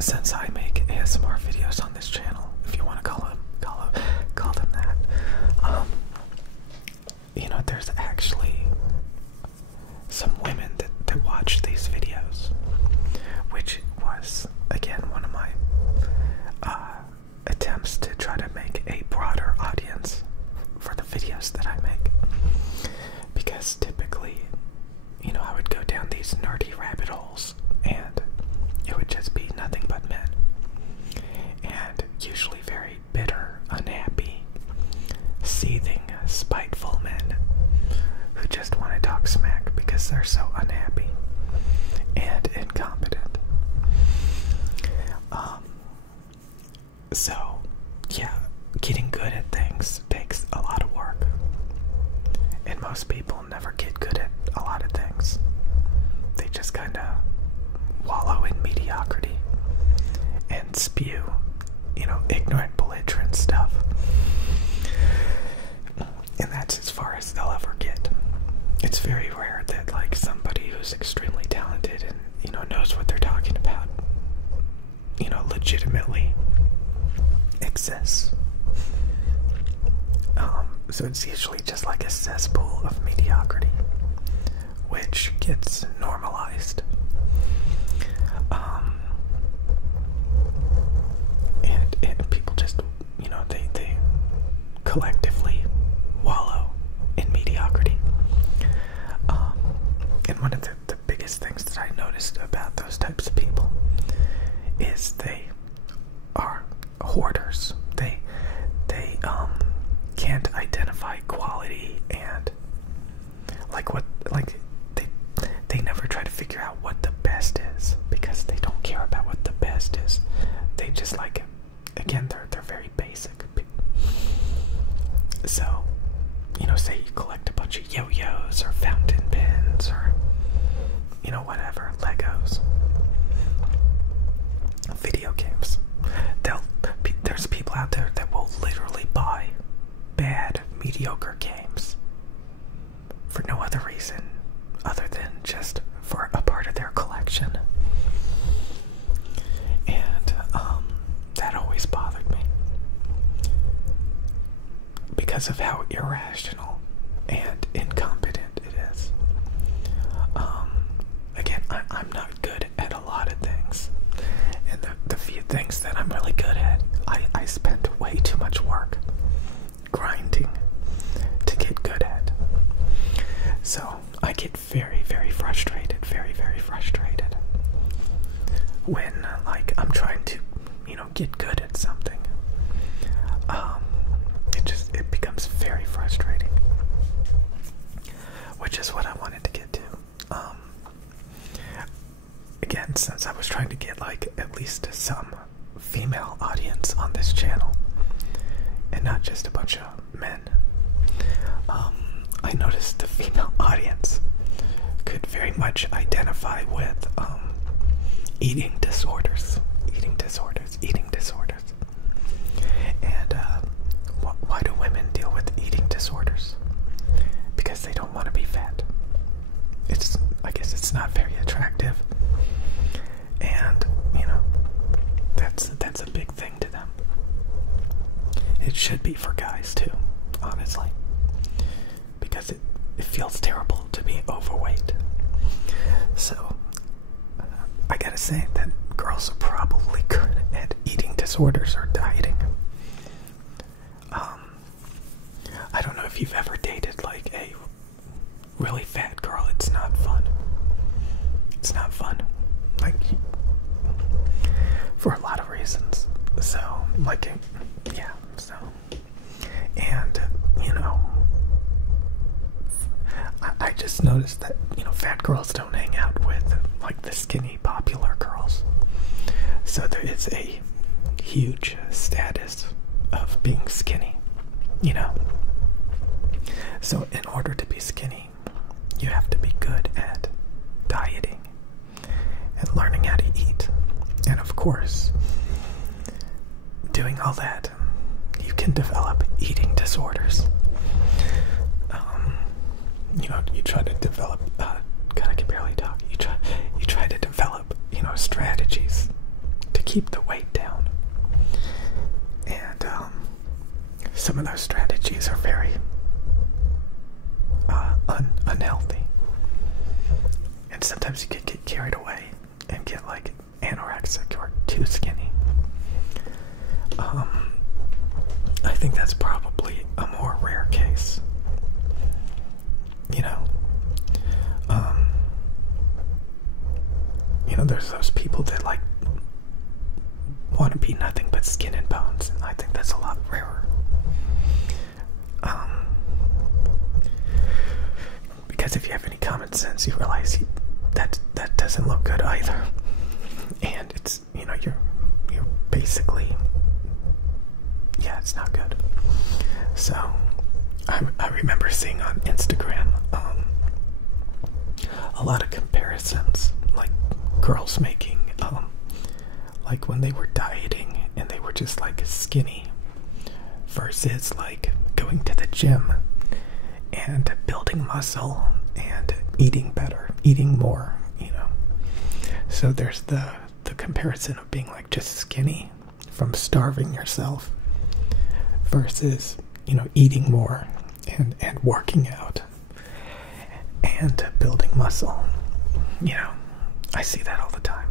since I make ASMR videos on this channel, if you want to call them that, you know, there's actually some women that watch these videos, which was, again, one of my attempts to try to make a broader audience for the videos that I make. Because typically, you know, I would go down these nerdy rabbit holes and it would just be nothing but men. And usually very bitter, unhappy, seething, spiteful men who just want to talk smack because they're so unhappy and incompetent. So, yeah, getting good at things takes a lot of work. And most people never get good at a lot of things. They just kind of wallow in mediocrity and spew, you know, ignorant, belligerent stuff. And that's as far as they'll ever get. It's very rare that, like, somebody who's extremely talented and, you know, knows what they're talking about, you know, legitimately exists. So it's usually just like a cesspool of mediocrity, which gets normalized. And people just, you know, they collectively wallow in mediocrity. And one of the biggest things that I noticed about those types of people is they are hoarders. They can't identify quality, and they never try to figure out what the best is, because they don't care about what the best is. They just, like, again, they're very basic. So, you know, say you collect a bunch of yo-yos or fountain pens or, you know, whatever, Legos, video games. There's people out there that will literally buy bad, mediocre games for no other reason other than just for a part of their collection. And that always bothered me because of how irrational and incompetent it is. Again, I'm not good at a lot of things, and the few things that I'm really good at, I spent way too much work grinding to get good at. So I get very, very frustrated, when, like, I'm trying to, you know, get good at something. It becomes very frustrating, which is what I wanted to get to. Again, since I was trying to get, like, at least some female audience on this channel and not just a bunch of men, I noticed the female audience could very much identify with eating disorders. And why do women deal with eating disorders? Because they don't want to be fat. I guess it's not very attractive, and, you know, that's a big thing to them. It should be for guys too, honestly, because it feels terrible to be overweight. So I gotta say that girls are probably good at eating disorders or dieting. I don't know if you've ever dated, like, a really fat girl. It's not fun. It's not fun. Like, for a lot of reasons. So, like, yeah, so. And, you know, I just noticed that, you know, fat girls don't hang out with, like, the skinny, popular girls. So there is a huge status of being skinny, you know. So in order to be skinny, you have to be good at dieting and learning how to eat. And of course, doing all that, you can develop eating disorders. You know, you try to develop, God, I can barely talk. You try to develop, you know, strategies to keep the weight down. And some of those strategies are very unhealthy. And sometimes you could get carried away and get like anorexic or too skinny. I think that's probably a more rare case. You know, there's those people that like want to be nothing but skin and bones, and I think that's a lot rarer. Because if you have any common sense, you realize that doesn't look good either. And it's, you're basically, yeah, it's not good. So I remember seeing on Instagram a lot of comparisons, like girls making like when they were dieting and they were just like skinny versus like going to the gym and building muscle and eating better, eating more, So there's the comparison of being like just skinny from starving yourself versus, eating more and working out and building muscle. I see that all the time.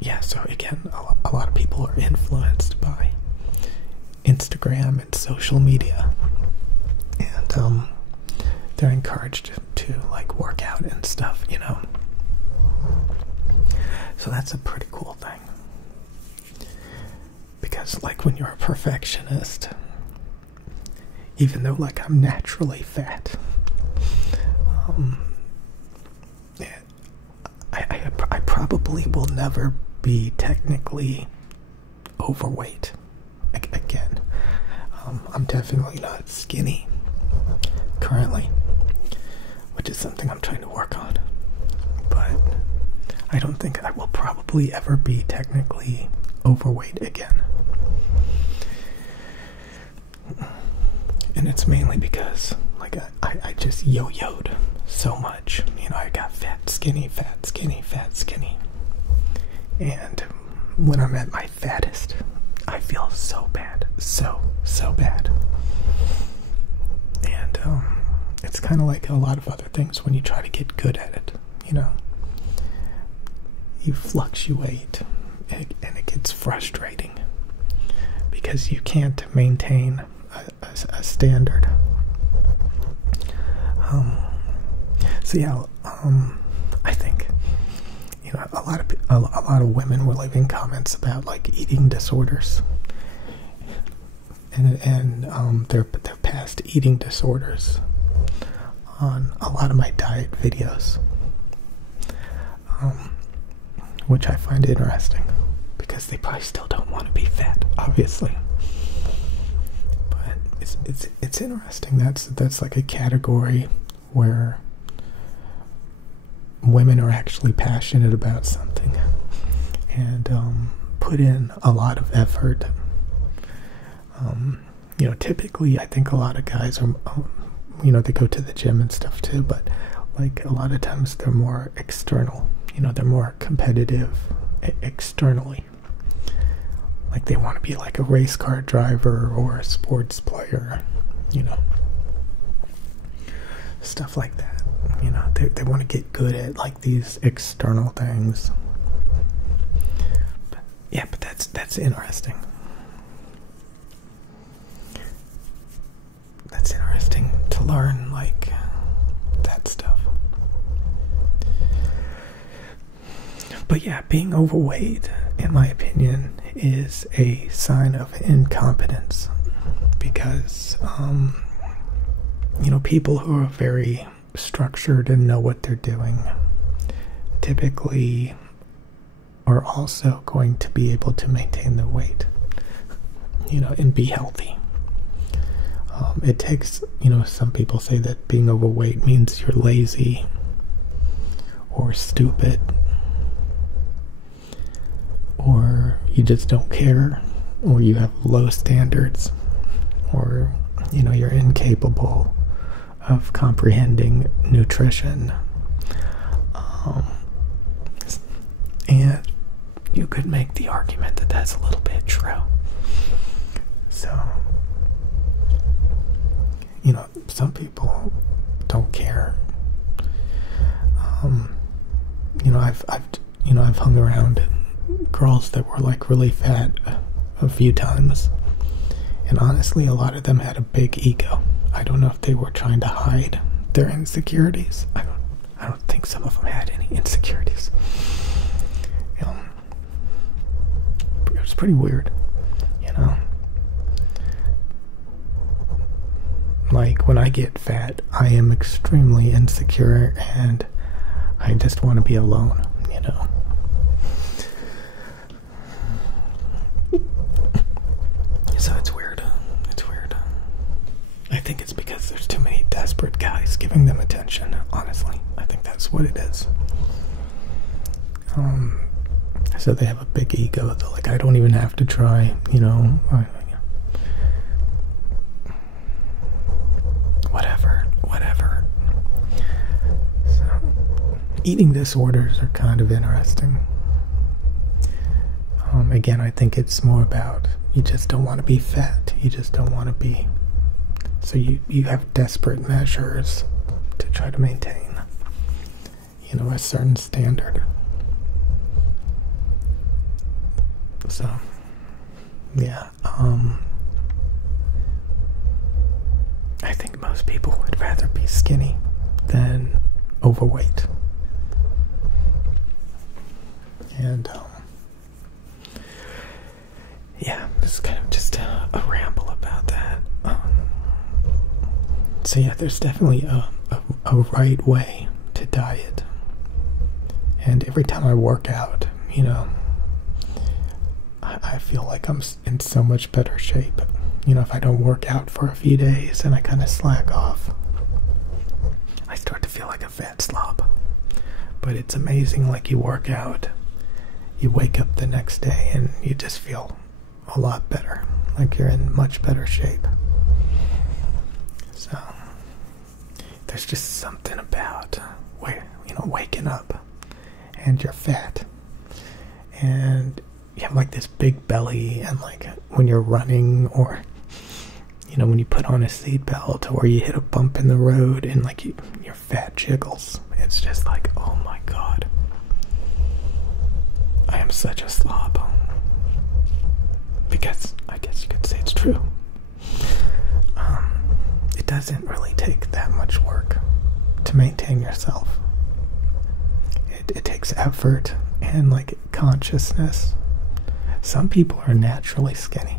Yeah, so again, a lot of people are influenced by Instagram and social media, and they're encouraged to like work out and stuff, So that's a pretty cool thing, because like when you're a perfectionist, even though like I'm naturally fat, I probably will never be technically overweight again. I'm definitely not skinny currently, which is something I'm trying to work on, but I don't think I will probably ever be technically overweight again. And it's mainly because like I just yo-yoed so much. I got fat, skinny, fat, skinny, fat, skinny. And when I'm at my fattest, I feel so bad. So bad. And it's kind of like a lot of other things when you try to get good at it, You fluctuate, and it gets frustrating because you can't maintain a standard. So yeah, I think a lot of women were leaving comments about like eating disorders and their past eating disorders on a lot of my diet videos, which I find interesting because they probably still don't want to be fat, obviously. But it's interesting. That's like a category where women are actually passionate about something and put in a lot of effort. Typically I think a lot of guys are, they go to the gym and stuff too, but like a lot of times they're more external. They're more competitive externally. Like they want to be like a race car driver or a sports player, stuff like that. They want to get good at like these external things. But, yeah, but that's interesting. That's interesting to learn like that stuff. But yeah, being overweight, in my opinion, is a sign of incompetence, because people who are very structured and know what they're doing typically are also going to be able to maintain their weight, and be healthy. It takes, some people say that being overweight means you're lazy or stupid or you just don't care, or you have low standards, or you're incapable of comprehending nutrition. And you could make the argument that that's a little bit true. So, you know, some people don't care. I've hung around girls that were like really fat a few times, and honestly, a lot of them had a big ego. I don't know if they were trying to hide their insecurities. I don't think some of them had any insecurities. It was pretty weird, you know. Like, when I get fat, I am extremely insecure, and I just want to be alone, you know. So it's weird. It's weird. I think it's because there's too many desperate guys giving them attention, honestly. I think that's what it is. So they have a big ego. They're like, I don't even have to try, you know. Whatever. So, eating disorders are kind of interesting. Again, I think it's more about you just don't want to be fat. You just don't want to be. So you have desperate measures to try to maintain, you know, a certain standard. So, yeah, I think most people would rather be skinny than overweight. And, yeah, this is kind of just a ramble about that. So yeah, there's definitely a right way to diet. And every time I work out, you know, I feel like I'm in so much better shape. You know, if I don't work out for a few days and I kind of slack off, I start to feel like a fat slob. But it's amazing, like, you work out, you wake up the next day and you just feel a lot better, like you're in much better shape. So there's just something about waking up and you're fat and you have like this big belly, and like when you're running, or you know, when you put on a seatbelt, or you hit a bump in the road and like your fat jiggles, it's just like, oh my god, I am such a slob. Because I guess you could say it's true. It doesn't really take that much work to maintain yourself. It takes effort and like consciousness. Some people are naturally skinny.